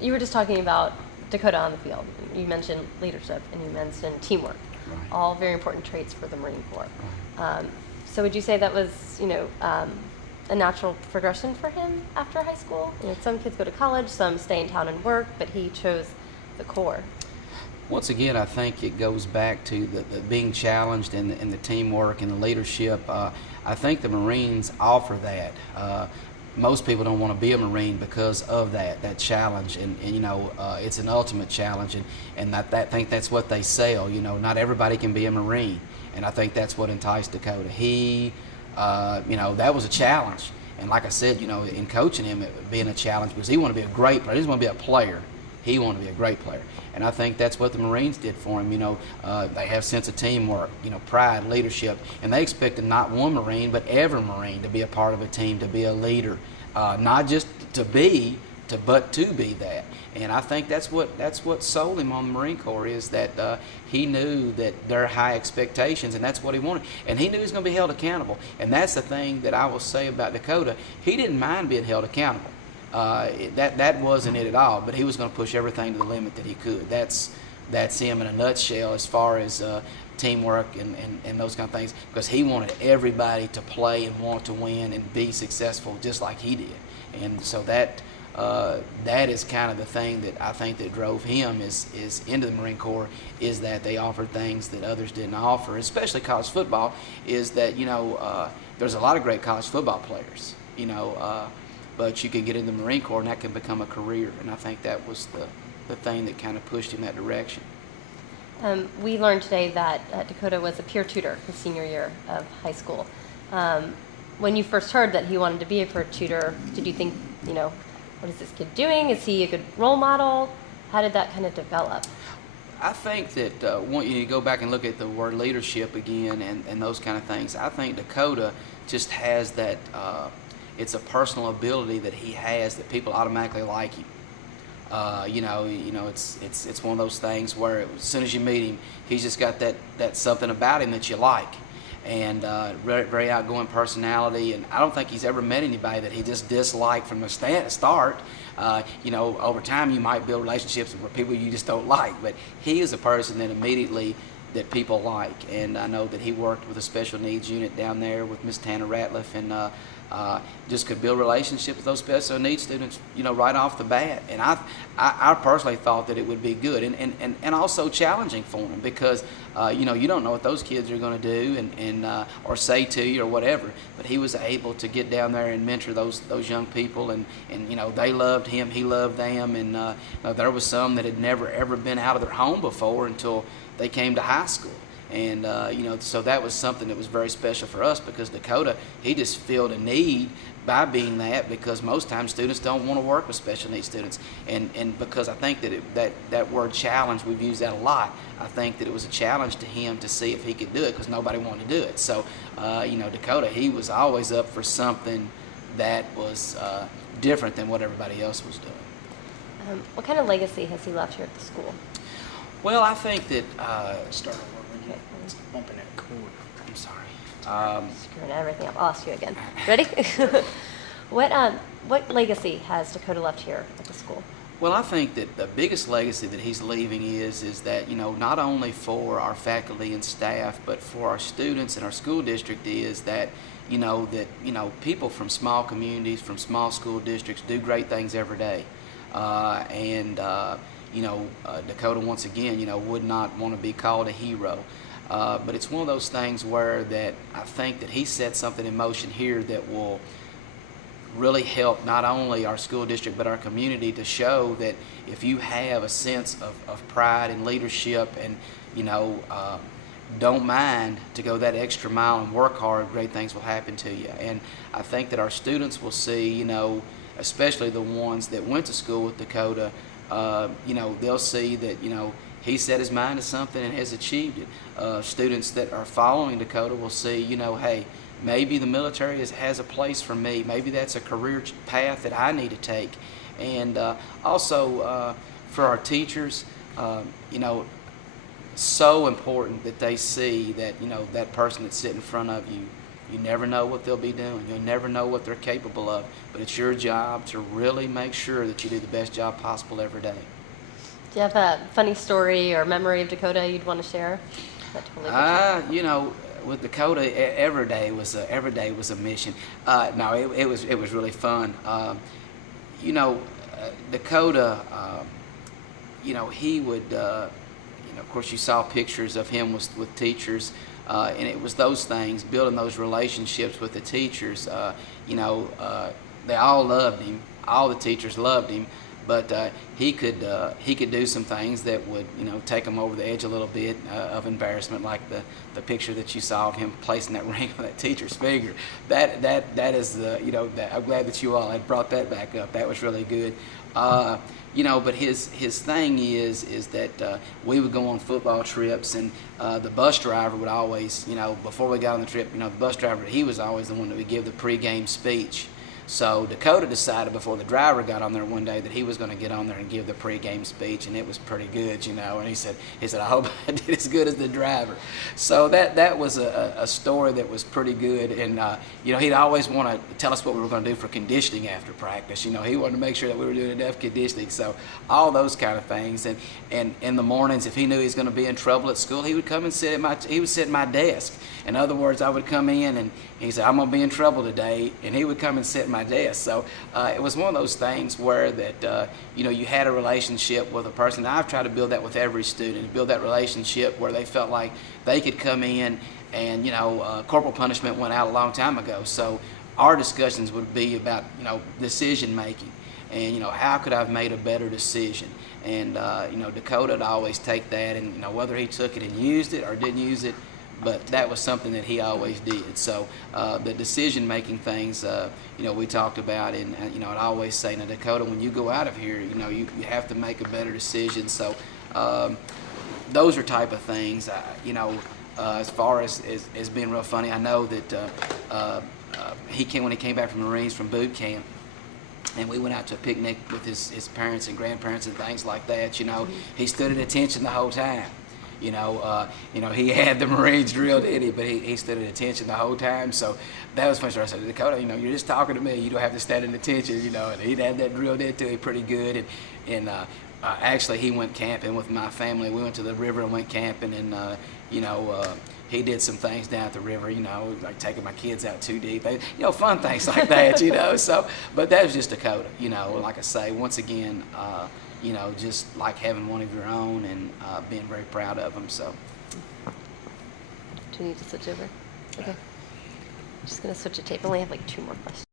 you were just talking about Dakota on the field. You mentioned leadership and you mentioned teamwork, Right. all very important traits for the Marine Corps. Right. So would you say that was, a natural progression for him after high school? Some kids go to college, some stay in town and work, but he chose the Corps. Once again, I think it goes back to the being challenged and the teamwork and the leadership. I think the Marines offer that. Most people don't want to be a Marine because of that challenge, and it's an ultimate challenge, and I think that's what they sell. Not everybody can be a Marine, and I think that's what enticed Dakota. He, that was a challenge, and like I said, in coaching him, it being a challenge because he wanted to be a great player. He didn't want to be a player. He wanted to be a great player, and I think that's what the Marines did for him. They have a sense of teamwork, pride, leadership, and they expected not one Marine but every Marine to be a part of a team, to be a leader, not just but to be that. And I think that's what sold him on the Marine Corps, is that he knew that there are high expectations, and that's what he wanted. And he knew he was going to be held accountable. And that's the thing that I will say about Dakota. He didn't mind being held accountable. That wasn't it at all, but he was going to push everything to the limit that he could. That's him in a nutshell as far as teamwork and those kind of things, because he wanted everybody to play and want to win and be successful just like he did. And so that is kind of the thing that I think that drove him is into the Marine Corps, is that they offered things that others didn't offer, especially college football, is that there's a lot of great college football players, but you can get in the Marine Corps and that can become a career, and I think that was the thing that kind of pushed him that direction. We learned today that Dakota was a peer tutor his senior year of high school. When you first heard that he wanted to be a peer tutor, did you think, what is this kid doing? Is he a good role model? How did that kind of develop? I think that when you go back and look at the word leadership again and those kind of things, I think Dakota just has that, it's a personal ability that he has that people automatically like him. It's one of those things where as soon as you meet him, he's just got that something about him that you like, and very, very outgoing personality. And I don't think he's ever met anybody that he just disliked from the start. Over time you might build relationships with people you just don't like, but he is a person that immediately that people like. And I know that he worked with a special needs unit down there with Miss Tanner Ratliff, and just could build relationships with those special needs students, right off the bat. And I personally thought that it would be good and also challenging for him, because you don't know what those kids are going to do and or say to you or whatever. But he was able to get down there and mentor those young people, and they loved him, he loved them, and there was some that had never ever been out of their home before until they came to high school. And so that was something that was very special for us, because Dakota, he just filled a need by being that, because most times students don't want to work with special needs students, and because I think that word challenge, we've used that a lot. I think that it was a challenge to him to see if he could do it, because nobody wanted to do it. So Dakota, he was always up for something that was different than what everybody else was doing. What kind of legacy has he left here at the school? Well, I think that Start over. It's bumping that cord. I'm sorry. Screwing everything up. I'll ask you again. Ready? What legacy has Dakota left here at the school? Well, I think that the biggest legacy that he's leaving is that, not only for our faculty and staff, but for our students and our school district, is that, people from small communities, from small school districts do great things every day. Dakota, once again, would not want to be called a hero. But it's one of those things where that I think that he set something in motion here that will really help not only our school district but our community, to show that if you have a sense of pride and leadership and don't mind to go that extra mile and work hard, great things will happen to you. And I think that our students will see, especially the ones that went to school with Dakota, they'll see that he set his mind to something and has achieved it. Students that are following Dakota will see, hey, maybe the military has a place for me. Maybe that's a career path that I need to take. And also for our teachers, so important that they see that, that person that's sitting in front of you You never know what they'll be doing. You'll never know what they're capable of. But it's your job to really make sure that you do the best job possible every day. Do you have a funny story or memory of Dakota you'd want to share? That totally gets you. You know, with Dakota, every day was a mission. No, it was really fun. You know, Dakota, you know, he would, you know, of course, you saw pictures of him with teachers, and it was those things, building those relationships with the teachers. You know, they all loved him. All the teachers loved him. But he could do some things that would, you know, take him over the edge a little bit of embarrassment, like the picture that you saw of him placing that ring on that teacher's finger. That is the, you know, I'm glad that you all had brought that back up. That was really good. You know, but his thing is that we would go on football trips, and the bus driver would always, you know, before we got on the trip, you know, the bus driver, he was always the one that would give the pregame speech. So Dakota decided before the driver got on there one day that he was going to get on there and give the pregame speech, and it was pretty good, you know. And he said, I hope I did as good as the driver. So that was a story that was pretty good. And you know, he'd always want to tell us what we were going to do for conditioning after practice. You know, he wanted to make sure that we were doing enough conditioning. So all those kind of things. And in the mornings, if he knew he was going to be in trouble at school, he would come and sit at my desk. In other words, I would come in and he said, I'm going to be in trouble today, and he would come and sit at my desk. So it was one of those things where that, you know, you had a relationship with a person. I've tried to build that with every student, build that relationship where they felt like they could come in and, you know, corporal punishment went out a long time ago. So our discussions would be about, you know, decision making and, you know, how could I have made a better decision? And, you know, Dakota would always take that, and, you know, whether he took it and used it or didn't use it, but that was something that he always did. So the decision-making things, you know, we talked about, and you know, I'd always say, now Dakota, when you go out of here, you know, you have to make a better decision. So those are type of things, you know, as far as being real funny. I know that when he came back from the Marines from boot camp, and we went out to a picnic with his parents and grandparents and things like that. You know, he stood at attention the whole time. You know, he had the Marines drilled in him, but he stood at attention the whole time. So that was funny. So I said, Dakota, you know, you're just talking to me. You don't have to stand at attention, you know. And he'd had that drilled into him pretty good. And actually, he went camping with my family. We went to the river and went camping. And, you know, he did some things down at the river, you know, like taking my kids out too deep. You know, fun things like that, you know. So, but that was just Dakota, you know. Like I say, once again, you know, just like having one of your own and being very proud of them. So, do you need to switch over? Okay. I'm just going to switch a tape. I only have like 2 more questions.